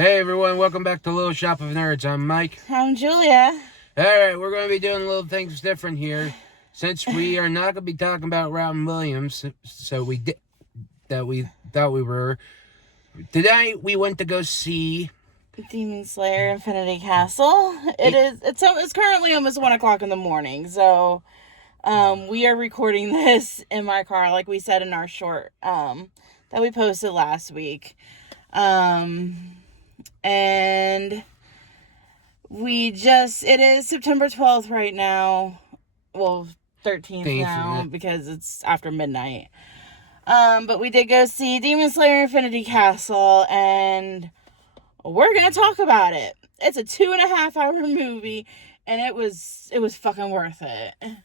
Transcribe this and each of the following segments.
Hey everyone, welcome back to Little Shop of Nerds. I'm Mike. I'm Julia. Alright, we're going to be doing little things different here. Since we are not going to be talking about Robin Williams, so we thought we were. Tonight we went to go see Demon Slayer Infinity Castle. It's currently almost 1 o'clock in the morning, so we are recording this in my car, like we said in our short that we posted last week. And it is September 12th right now. Well, 13th now because it's after midnight. But we did go see Demon Slayer Infinity Castle, and we're going to talk about it. It's a 2.5 hour movie, and it was fucking worth it. It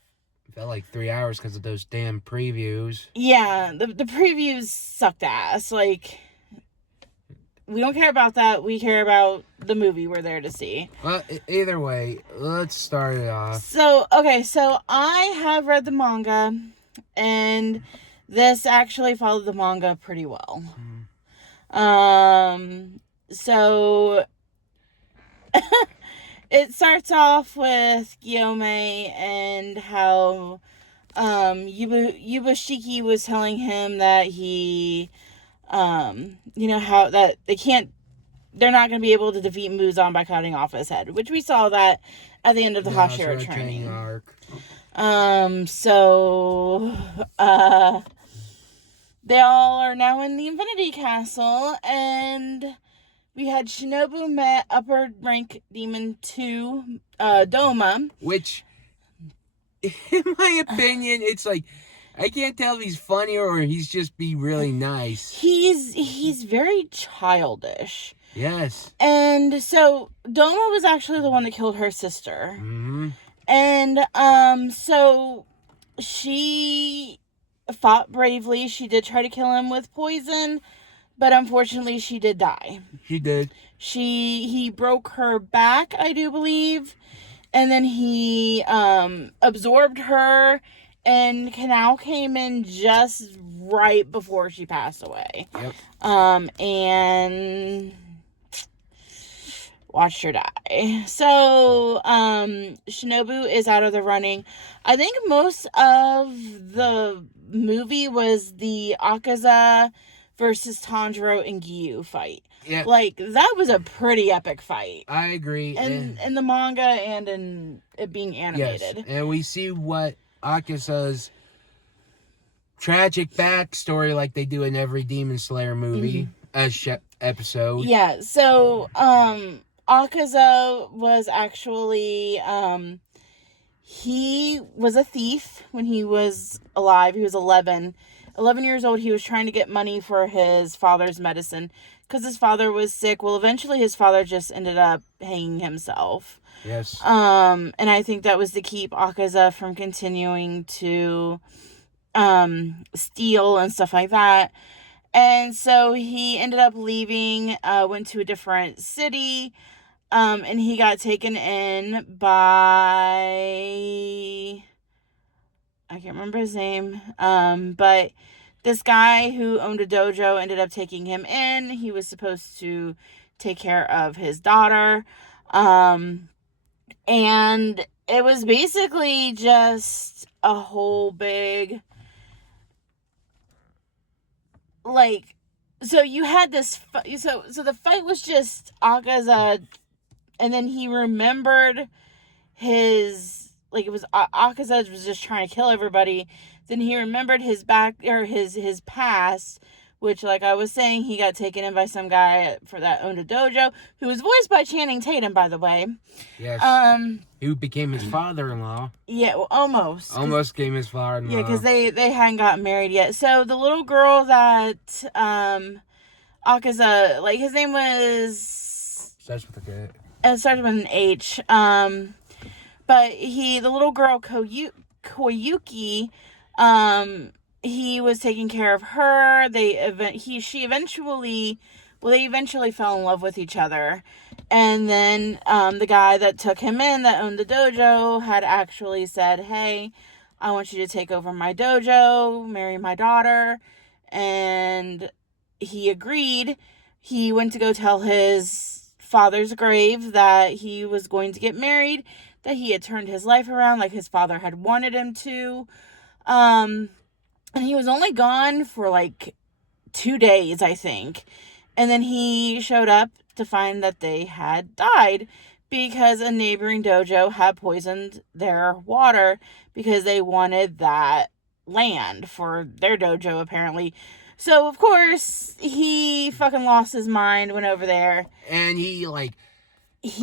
felt like 3 hours because of those damn previews. Yeah, the previews sucked ass. Like, we don't care about that. We care about the movie we're there to see. Well, either way, let's start it off. So I have read the manga, and this actually followed the manga pretty well. So it starts off with Gyome and how Yubashiki was telling him that he how that they're not going to be able to defeat Muzan by cutting off his head, which we saw that at the end of the Hashira training arc. They all are now in the Infinity Castle, and we had Shinobu met upper rank demon 2, Doma. Which, in my opinion, it's like, I can't tell if he's funny or he's just be really nice. He's very childish. Yes. And so Doma was actually the one that killed her sister. Mm-hmm. And so she fought bravely. She did try to kill him with poison, but unfortunately she did die. She did. He broke her back, I do believe, and then he absorbed her. And Kanao came in just right before she passed away. Yep. And watched her die. So, Shinobu is out of the running. I think most of the movie was the Akaza versus Tanjiro and Gyu fight. Yeah. Like, that was a pretty epic fight. I agree. In the manga and in it being animated. Yes, and we see what Akaza's tragic backstory, like they do in every Demon Slayer movie, episode. Yeah, so, Akaza was actually, he was a thief when he was alive. He was 11 years old. He was trying to get money for his father's medicine because his father was sick. Well, eventually his father just ended up hanging himself. Yes. And I think that was to keep Akaza from continuing to steal and stuff like that. And so he ended up leaving, went to a different city, and he got taken in by, I can't remember his name, but this guy who owned a dojo ended up taking him in. He was supposed to take care of his daughter, and it was basically just a whole big, like, so you had this, so the fight was just Akaza, and then he remembered his, like, it was, Akaza was just trying to kill everybody, then he remembered his his past, which, like I was saying, he got taken in by some guy that owned a dojo, who was voiced by Channing Tatum, by the way. Yes. Who became his father-in-law. Yeah, well, almost. Almost became his father-in-law. Yeah, because they hadn't gotten married yet. So the little girl that Akaza, like, his name was... Starts with a K. It started with an H. But the little girl, Koyuki, he was taking care of her. They eventually fell in love with each other. And then the guy that took him in, that owned the dojo, had actually said, hey, I want you to take over my dojo, marry my daughter. And he agreed. he went to go tell his father's grave that he was going to get married, that he had turned his life around like his father had wanted him to. And he was only gone for like 2 days, I think. And then he showed up to find that they had died because a neighboring dojo had poisoned their water because they wanted that land for their dojo, apparently. So, of course, he fucking lost his mind, went over there. And he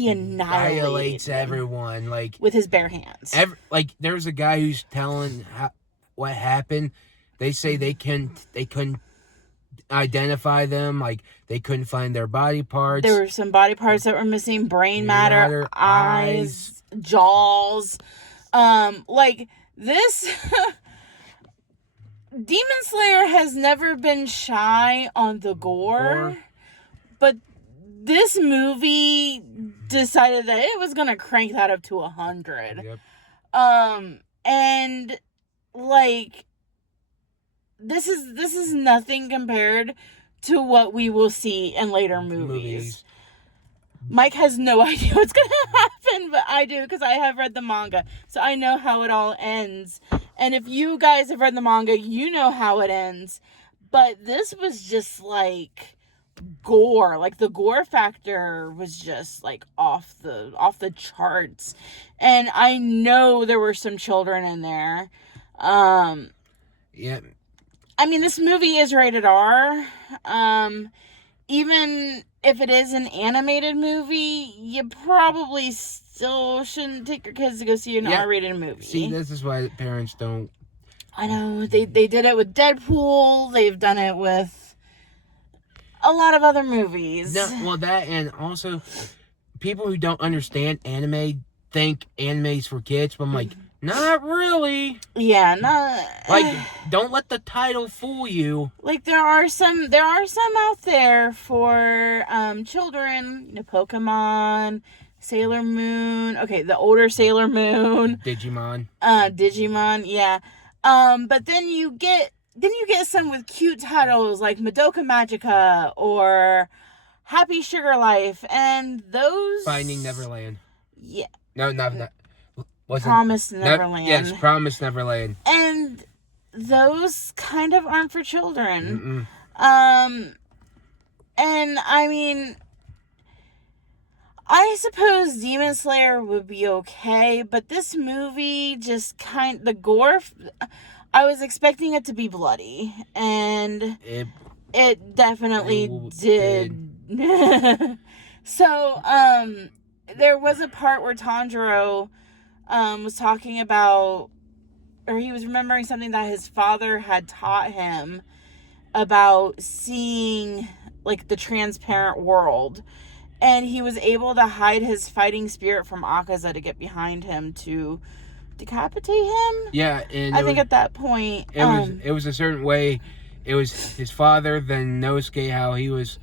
annihilates everyone, like, with his bare hands. There's a guy who's telling what happened. They say they couldn't identify them, like, they couldn't find their body parts. There were some body parts that were missing, brain matter, eyes, jaws. Like, this... Demon Slayer has never been shy on the gore, but this movie decided that it was gonna crank that up to 100. Yep. And like this is nothing compared to what we will see in later movies. Mike has no idea what's gonna happen, but I do, because I have read the manga, so I know how it all ends. And if you guys have read the manga, you know how it ends. But this was just like gore. Like, the gore factor was just like off the charts. And I know there were some children in there. Yeah. I mean, this movie is rated R. Even if it is an animated movie, you probably still shouldn't take your kids to go see an R-rated movie. See, this is why parents don't... I know. They did it with Deadpool. They've done it with a lot of other movies. No, well, that, and also, people who don't understand anime think anime's for kids, but I'm like, not really. Yeah, not... Like, don't let the title fool you. Like, there are some out there for children. You know, Pokemon, Sailor Moon. Okay, the older Sailor Moon. Digimon. Digimon, yeah. But then you get some with cute titles like Madoka Magica or Happy Sugar Life, and those... Finding Neverland. Yeah. No, not... Promised Neverland. Yes, Promised Neverland. And those kind of aren't for children. Mm-mm. And I mean, I suppose Demon Slayer would be okay, but this movie just the gore, I was expecting it to be bloody, and it definitely did. So, there was a part where Tanjiro was talking about, or he was remembering something that his father had taught him about seeing, like, the transparent world. And he was able to hide his fighting spirit from Akaza to get behind him to decapitate him. Yeah, and I think at that point... It was a certain way. It was his father, then Nosuke, how he was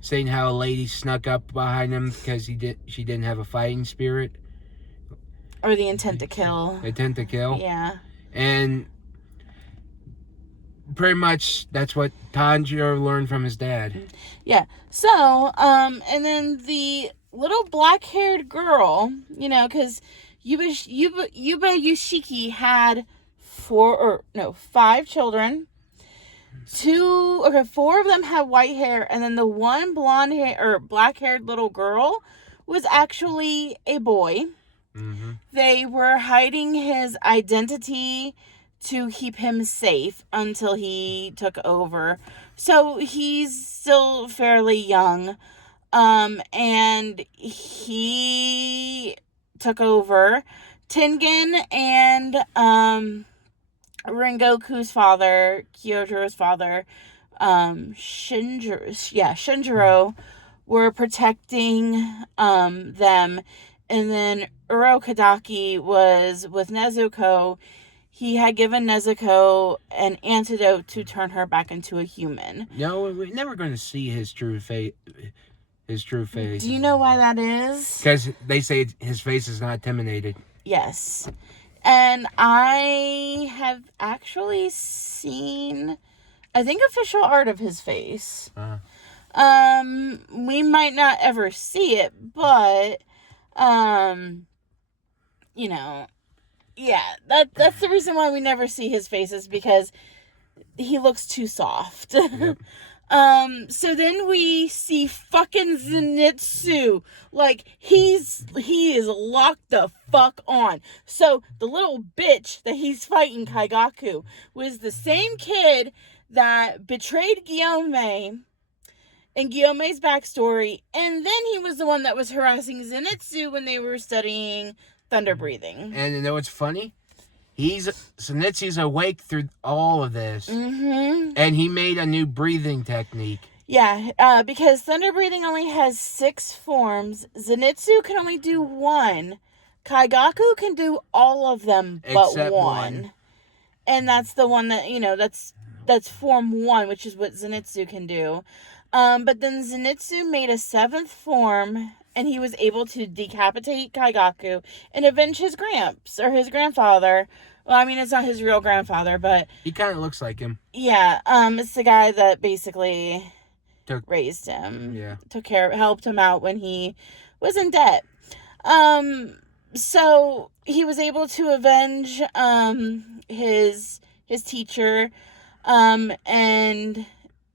saying how a lady snuck up behind him because she didn't have a fighting spirit. Or the intent to kill. Intent to kill. Yeah. And pretty much that's what Tanjiro learned from his dad. Yeah. So, and then the little black-haired girl, you know, because Yuba Yoshiki had 5 children. 4 of them had white hair, and then the one blonde hair or black-haired little girl was actually a boy. Mm-hmm. They were hiding his identity to keep him safe until he took over. So he's still fairly young. And he took over. Tengen and Rengoku's father, Kyojiro's father, Shinjiro, were protecting them. And then Urokadaki was with Nezuko. He had given Nezuko an antidote to turn her back into a human. No, we're never going to see his true face. Do you know why that is? Because they say his face is not intimidated. Yes. And I have actually seen, I think, official art of his face. We might not ever see it, but, you know, yeah, that's the reason why we never see his face, is because he looks too soft. Yep. So then we see fucking Zenitsu. Like, he is locked the fuck on. So the little bitch that he's fighting, Kaigaku, was the same kid that betrayed Guillaume and Guillaume's backstory, and then he was the one that was harassing Zenitsu when they were studying thunder breathing. And you know what's funny? Zenitsu's awake through all of this. Mm-hmm. And he made a new breathing technique. Yeah, because thunder breathing only has 6 forms. Zenitsu can only do 1. Kaigaku can do all of them but Except one. And that's the one that, that's form 1, which is what Zenitsu can do. But then Zenitsu made a 7th form, and he was able to decapitate Kaigaku and avenge his his grandfather. Well, I mean, it's not his real grandfather, but... He kind of looks like him. Yeah, it's the guy that basically raised him. Yeah. Helped him out when he was in debt. So he was able to avenge, his teacher, and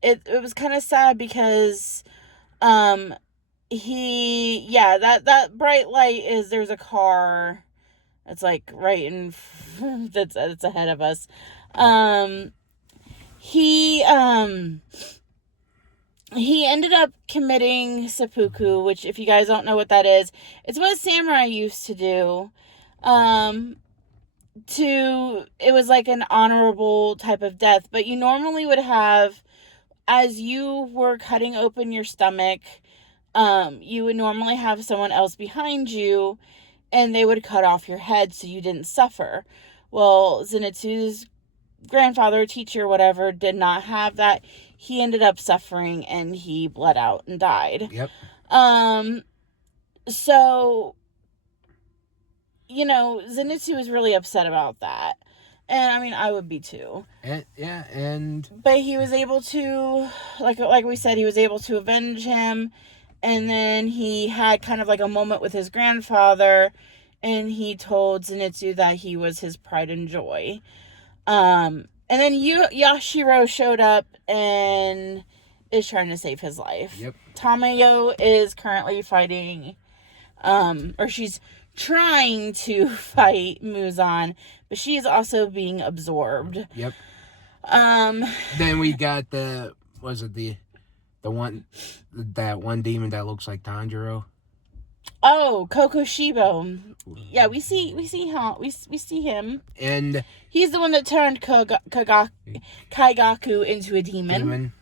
it was kind of sad because, that bright light there's a car that's like right in that's ahead of us. He ended up committing seppuku, which, if you guys don't know what that is, it's what samurai used to do. It was like an honorable type of death, but you normally would have, as you were cutting open your stomach, you would normally have someone else behind you, and they would cut off your head so you didn't suffer. Well, Zenitsu's grandfather, teacher, whatever, did not have that. He ended up suffering, and he bled out and died. Yep. So, Zenitsu was really upset about that. And, I mean, I would be too. But he was able to, like we said, he was able to avenge him. And then he had kind of like a moment with his grandfather. And he told Zenitsu that he was his pride and joy. And then Yashiro showed up and is trying to save his life. Yep. Tamayo is currently fighting, or she's trying to fight Muzan, but she is also being absorbed. Yep. Then we got the one demon that looks like Tanjiro. Oh, Kokoshibo. Yeah, we see him. And he's the one that turned Kaigaku into a demon.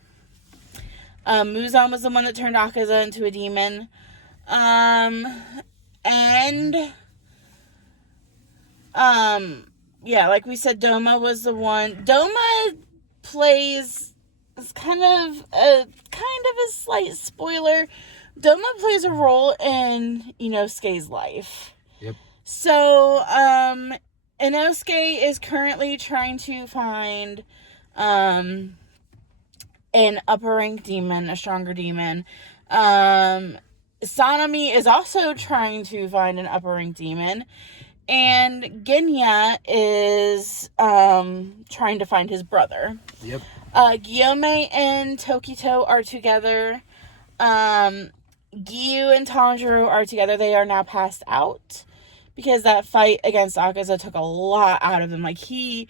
Muzan was the one that turned Akaza into a demon. Like we said, Doma was the one. Doma plays, it's kind of a slight spoiler. Doma plays a role in Inosuke's life. Yep. So, Inosuke is currently trying to find an upper rank demon, a stronger demon. Sanemi is also trying to find an upper rank demon. And Genya is trying to find his brother. Yep. Guillaume and Tokito are together. Giyu and Tanjiro are together. They are now passed out because that fight against Akaza took a lot out of him. Like, he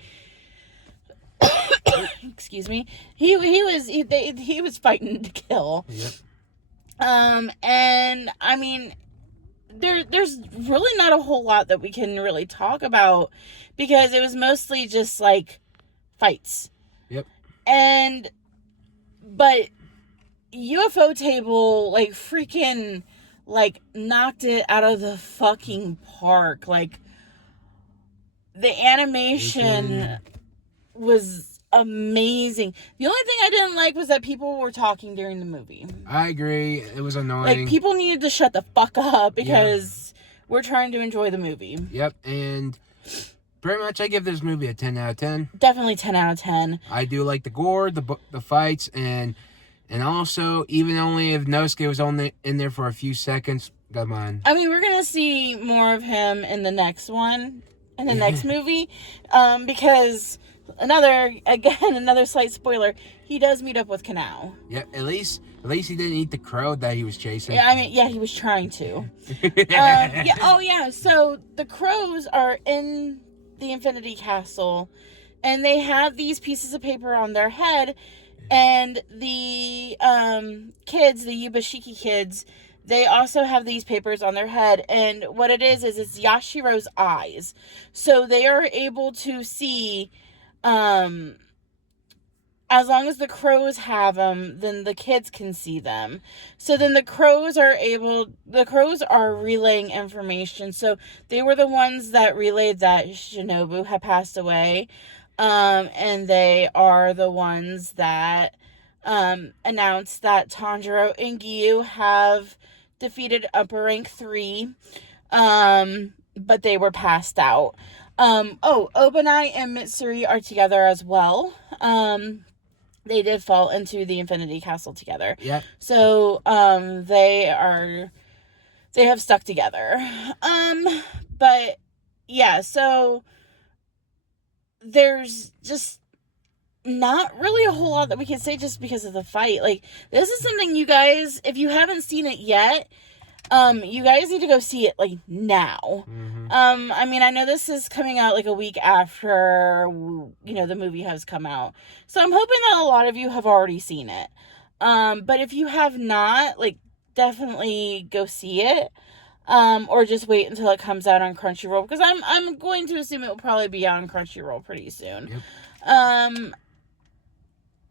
excuse me, he was fighting to kill. Yep. And I mean, there's really not a whole lot that we can really talk about because it was mostly just like fights. Yep. But UFO Table, like, freaking, like, knocked it out of the fucking park. Like, the animation was amazing. The only thing I didn't like was that people were talking during the movie. I agree. It was annoying. Like, people needed to shut the fuck up because we're trying to enjoy the movie. Yep, and pretty much I give this movie a 10 out of 10. Definitely 10 out of 10. I do like the gore, the fights, and And also, even only if Nosuke was only in there for a few seconds, come on. I mean, we're gonna see more of him in the next one, in the next movie, because another slight spoiler, he does meet up with Kanao. Yeah, at least he didn't eat the crow that he was chasing. Yeah, I mean, yeah, he was trying to. Yeah. Oh, yeah. So the crows are in the Infinity Castle, and they have these pieces of paper on their head, and the kids, the Yubashiki kids, they also have these papers on their head, and what it is it's Yashiro's eyes. So they are able to see, as long as the crows have them, then the kids can see them. So then the crows are relaying information. So they were the ones that relayed that Shinobu had passed away. And they are the ones that announced that Tanjiro and Gyu have defeated Upper Rank 3. But they were passed out. Obanai and Mitsuri are together as well. They did fall into the Infinity Castle together. Yep. So, they have stuck together. But, yeah, so there's just not really a whole lot that we can say just because of the fight. Like, this is something you guys, if you haven't seen it yet, you guys need to go see it, like, now. I mean, I know this is coming out, like, a week after, the movie has come out. So I'm hoping that a lot of you have already seen it. But if you have not, like, definitely go see it. Or just wait until it comes out on Crunchyroll. Because I'm going to assume it will probably be out on Crunchyroll pretty soon. Yep.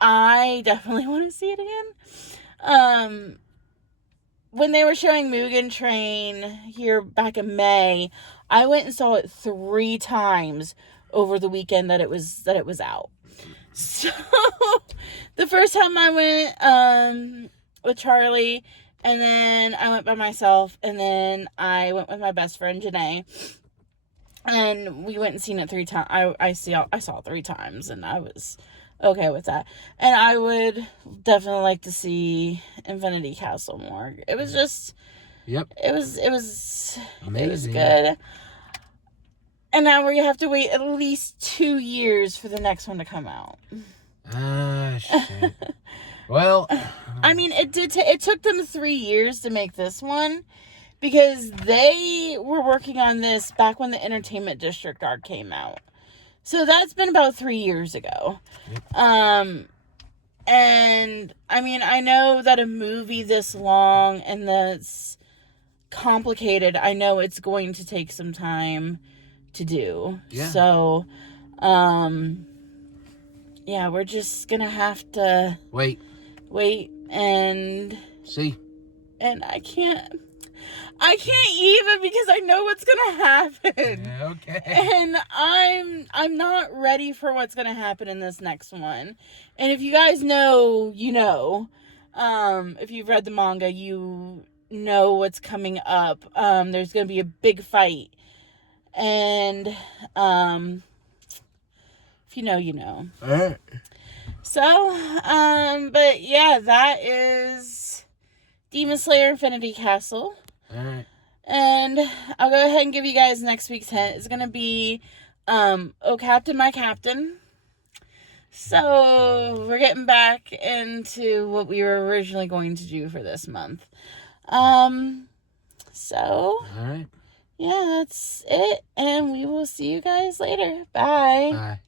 I definitely want to see it again. When they were showing Mugen Train here back in May, I went and saw it 3 times over the weekend that it was out. So the first time I went with Charlie, and then I went by myself, and then I went with my best friend Janae, and we went and seen it 3 times. I saw it 3 times, and I was okay with that. And I would definitely like to see Infinity Castle more. It was just, yep. It was amazing. It was good. And now we have to wait at least 2 years for the next one to come out. Shit. Well, I mean, it took them 3 years to make this one, because they were working on this back when the Entertainment District arc came out. So that's been about 3 years ago. Yep. And I mean, I know that a movie this long and that's complicated, I know it's going to take some time to do. Yeah. So, yeah, we're just gonna have to wait and see. And I can't even, because I know what's gonna happen. Yeah, okay. And I'm not ready for what's gonna happen in this next one. And if you guys know, you know. If you've read the manga, you know what's coming up. There's gonna be a big fight. And if you know, you know. Alright. So, but yeah, that is Demon Slayer Infinity Castle. Alright. And I'll go ahead and give you guys next week's hint. It's gonna be Oh Captain, My Captain. So we're getting back into what we were originally going to do for this month. So alright. Yeah, that's it. And we will see you guys later. Bye. Bye.